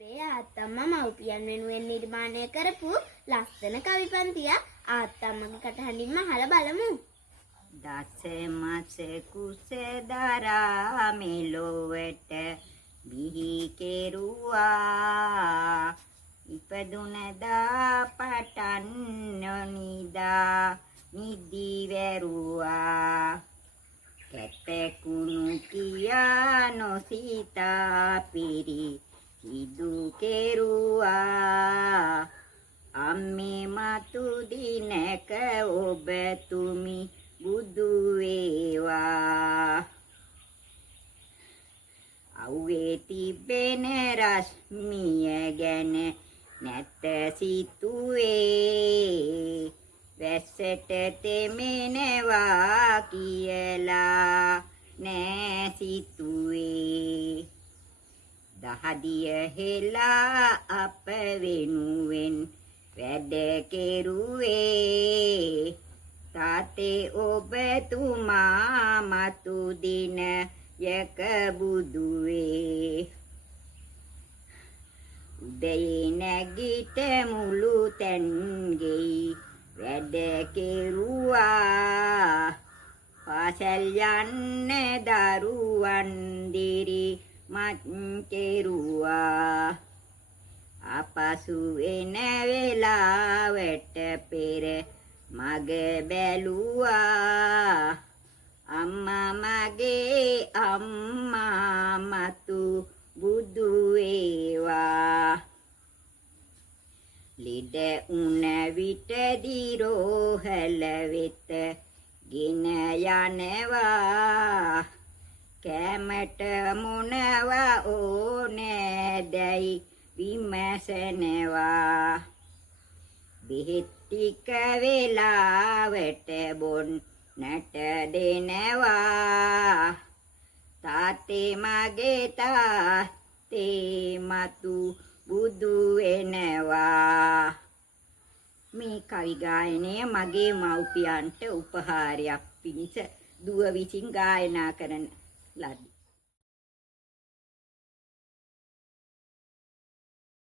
අපේ ආත්තම්මා මව්පියන් වෙනුවෙන් නිර්මාණය කරපු ලස්සන කවි පන්තිය ආත්තම්මගේ කටහඬින්ම අහලා බලමු. දස මස කුස දරා මෙලොවට බිහි කෙරුවා ඉපදුනදා පටන් නොනිදා නිදි වැරුවා කැතකුණු කියා නොසිතා පිරි සිදු කෙරුවා අම්මේ මතු දිනක ඔබ තුමි බුදු වේවා අව්වේ තිබෙන රශ්මිය ගැන නැත සිතුවේ වැස්සට තෙමෙනවා කියලා නෑ සිතුවේ දහදිය හෙලා අප වෙනුවෙන් වැඩ කෙරුවේ තාතේ ඔබතුමා මතු දින යක බුදුවේ උදේ නැගිට මුළු තැන්ගෙයි වැඩ කෙරුවා පාසල් යන්න දරුවන් දිරි මත් කෙරුවා අපසු එන වෙලාවට පෙර මග බැලුවා අම්මා මගේ අම්මා මතු බුදු වේවා ලිඩ උන විට දිරෝහල වෙත ගෙන යනවා කැමට මොනවා ඕනෑදැයි විමසනවා බෙහෙත් ටික වෙලාවට බොන්නට දෙනවා තාත්තේ මගේ තාත්තේ මතු බුදු වෙනවා මේ කවි ගායනය මගේ මව්පියන්ට උපහාරයක් පිණිස දුව විසින් ගායනා කරන ලදී